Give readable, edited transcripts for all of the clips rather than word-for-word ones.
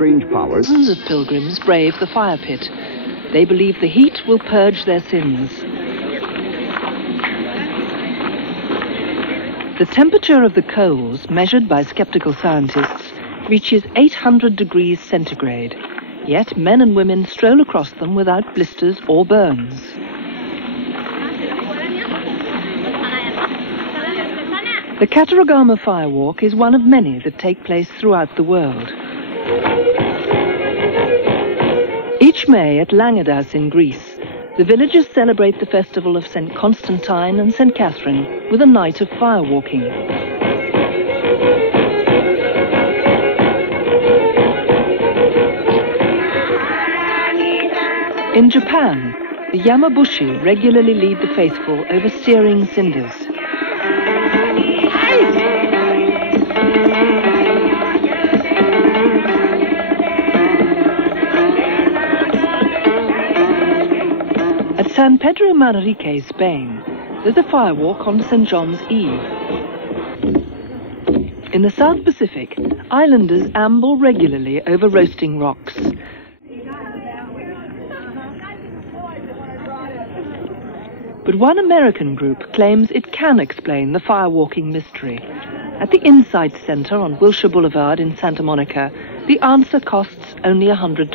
strange powers. Thousands of pilgrims brave the fire pit. They believe the heat will purge their sins. The temperature of the coals, measured by skeptical scientists, reaches 800 degrees centigrade. Yet men and women stroll across them without blisters or burns. The Kataragama Firewalk is one of many that take place throughout the world. Each May at Langadas in Greece, the villagers celebrate the festival of St. Constantine and St. Catherine with a night of firewalking. In Japan, the Yamabushi regularly lead the faithful over searing cinders. At San Pedro Manrique, Spain, there's a firewalk on St. John's Eve. In the South Pacific, islanders amble regularly over roasting rocks. But one American group claims it can explain the firewalking mystery. At the Insight Center on Wilshire Boulevard in Santa Monica, the answer costs only $100.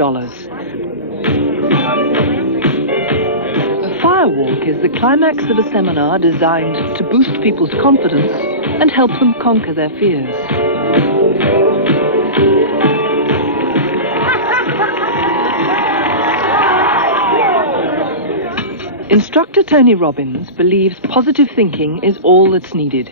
The Firewalk is the climax of a seminar designed to boost people's confidence and help them conquer their fears. Instructor Tony Robbins believes positive thinking is all that's needed.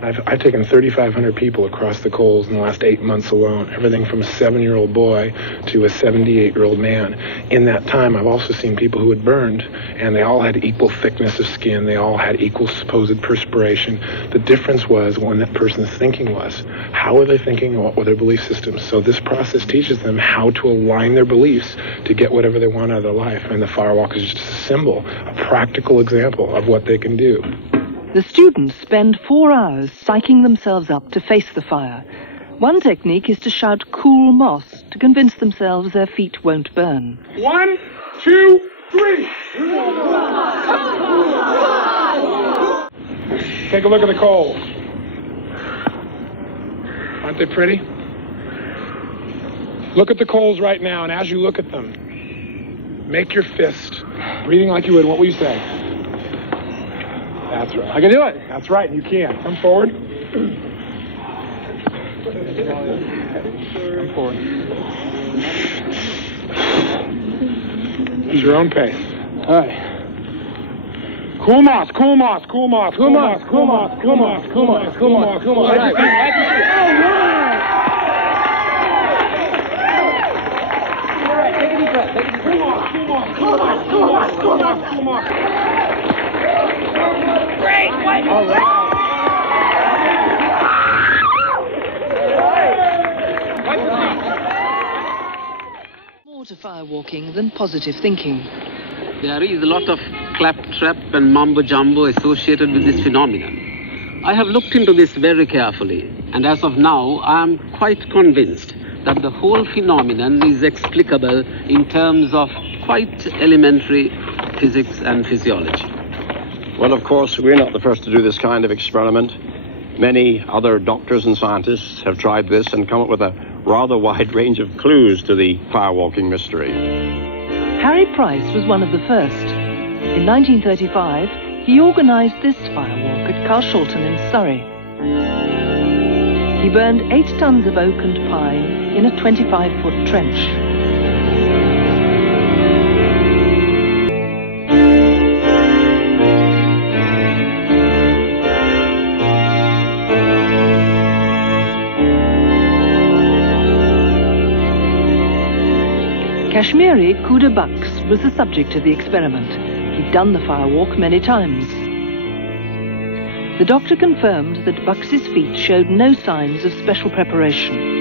I've taken 3,500 people across the coals in the last 8 months alone, everything from a 7-year-old boy to a 78-year-old man. In that time, I've also seen people who had burned, and they all had equal thickness of skin. They all had equal supposed perspiration. The difference was when that person's thinking was. How are they thinking and what were their belief systems? So this process teaches them how to align their beliefs to get whatever they want out of their life. And the Firewalk is just a symbol, a practical example of what they can do. The students spend 4 hours psyching themselves up to face the fire. One technique is to shout "cool moss" to convince themselves their feet won't burn. 1, 2, 3. Take a look at the coals. Aren't they pretty? Look at the coals right now, and as you look at them, make your fist, breathing like you would. What will you say? That's right. I can do it. That's right. You can. Come forward. Come forward. It's your own pace. All right. Cool moss, cool moss, cool moss, cool moss, cool moss, cool moss, cool moss, cool moss, cool moss. Right. Take a deep breath. Cool moss, cool moss, cool moss, cool moss, cool moss, cool moss. Great! All right. More to firewalking than positive thinking. There is a lot of claptrap and mumbo-jumbo associated with this phenomenon. I have looked into this very carefully, and as of now, I am quite convinced that the whole phenomenon is explicable in terms of quite elementary physics and physiology. Well, of course, we're not the first to do this kind of experiment. Many other doctors and scientists have tried this and come up with a rather wide range of clues to the firewalking mystery. Harry Price was one of the first. In 1935, he organized this firewalk at Carshalton in Surrey. He burned 8 tons of oak and pine in a 25-foot trench. Kashmiri Kuda Bux was the subject of the experiment. He'd done the firewalk many times. The doctor confirmed that Bux's feet showed no signs of special preparation.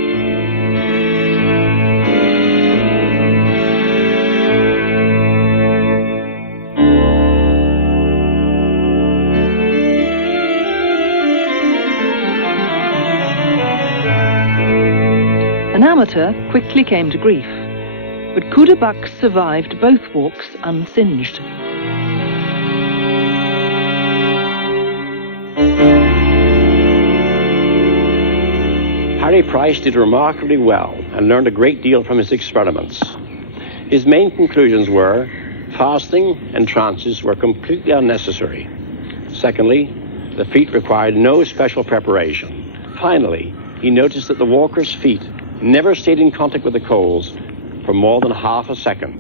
An amateur quickly came to grief, but Kudabak survived both walks unsinged. Harry Price did remarkably well and learned a great deal from his experiments. His main conclusions were fasting and trances were completely unnecessary. Secondly, the feet required no special preparation. Finally, he noticed that the walker's feet never stayed in contact with the coals for more than half a second.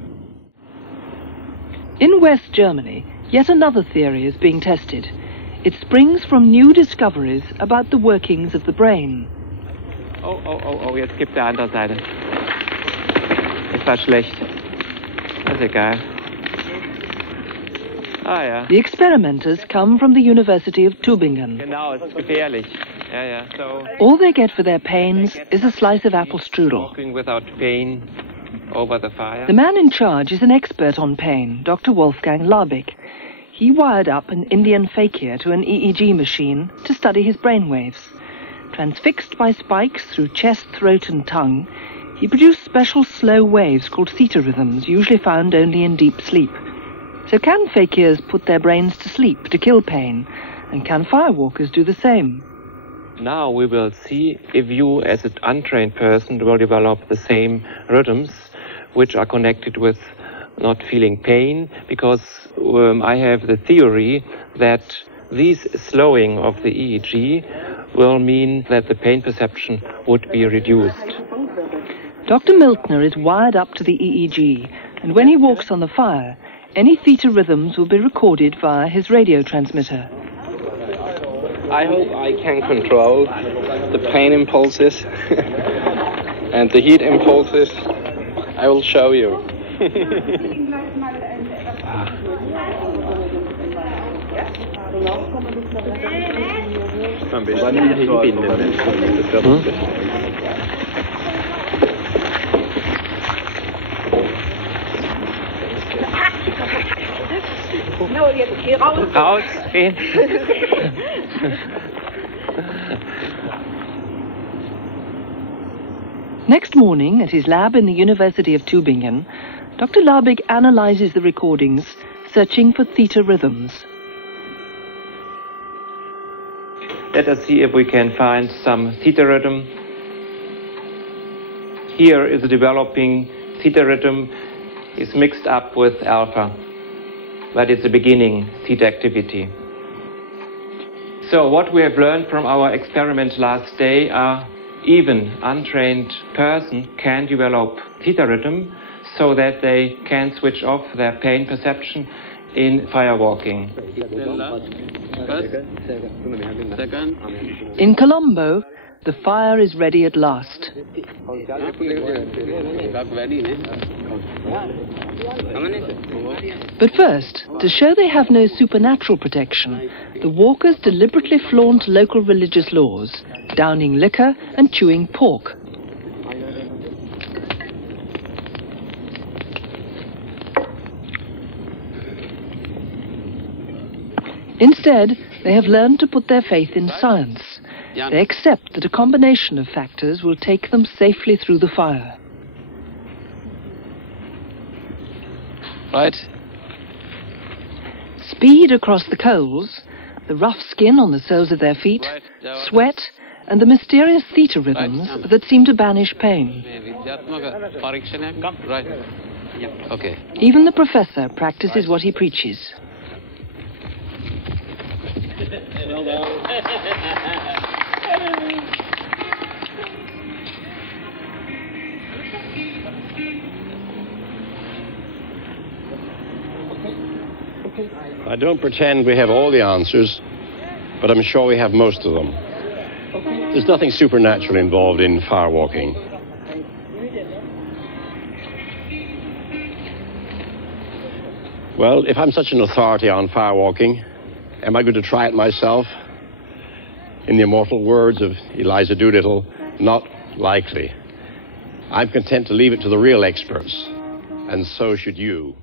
In West Germany, yet another theory is being tested. It springs from new discoveries about the workings of the brain. Oh, jetzt gibt der andere Seite. Es war schlecht. Ist egal. Ah, ja. The experimenters come from the University of Tübingen. Genau, es ist gefährlich. Ja, so. All they get for their pains is a slice of apple strudel. Walking without pain over the fire. The man in charge is an expert on pain, Dr. Wolfgang Labig. He wired up an Indian fakir to an EEG machine to study his brainwaves. Transfixed by spikes through chest, throat and tongue, he produced special slow waves called theta rhythms, usually found only in deep sleep. So can fakirs put their brains to sleep to kill pain? And can firewalkers do the same? Now we will see if you, as an untrained person, will develop the same rhythms which are connected with not feeling pain, because I have the theory that this slowing of the EEG will mean that the pain perception would be reduced. Dr. Miltner is wired up to the EEG, and when he walks on the fire, any theta rhythms will be recorded via his radio transmitter. I hope I can control the pain impulses and the heat impulses. I will show you. Raus, gehen. Next morning, at his lab in the University of Tübingen, Dr. Labig analyzes the recordings, searching for theta rhythms. Let us see if we can find some theta rhythm. Here is a developing theta rhythm. It's mixed up with alpha, but it's a beginning theta activity. So what we have learned from our experiment last day are even untrained person can develop theta rhythm so that they can switch off their pain perception in firewalking. In Colombo, the fire is ready at last. But first, to show they have no supernatural protection, the walkers deliberately flaunt local religious laws, downing liquor and chewing pork. Instead, they have learned to put their faith in science. They accept that a combination of factors will take them safely through the fire. Right. Speed across the coals, the rough skin on the soles of their feet, sweat, and the mysterious theta rhythms that seem to banish pain. Okay. Even the professor practices what he preaches. I don't pretend we have all the answers, but I'm sure we have most of them. There's nothing supernatural involved in firewalking. Well, if I'm such an authority on firewalking, am I going to try it myself? In the immortal words of Eliza Doolittle, not likely. I'm content to leave it to the real experts, and so should you.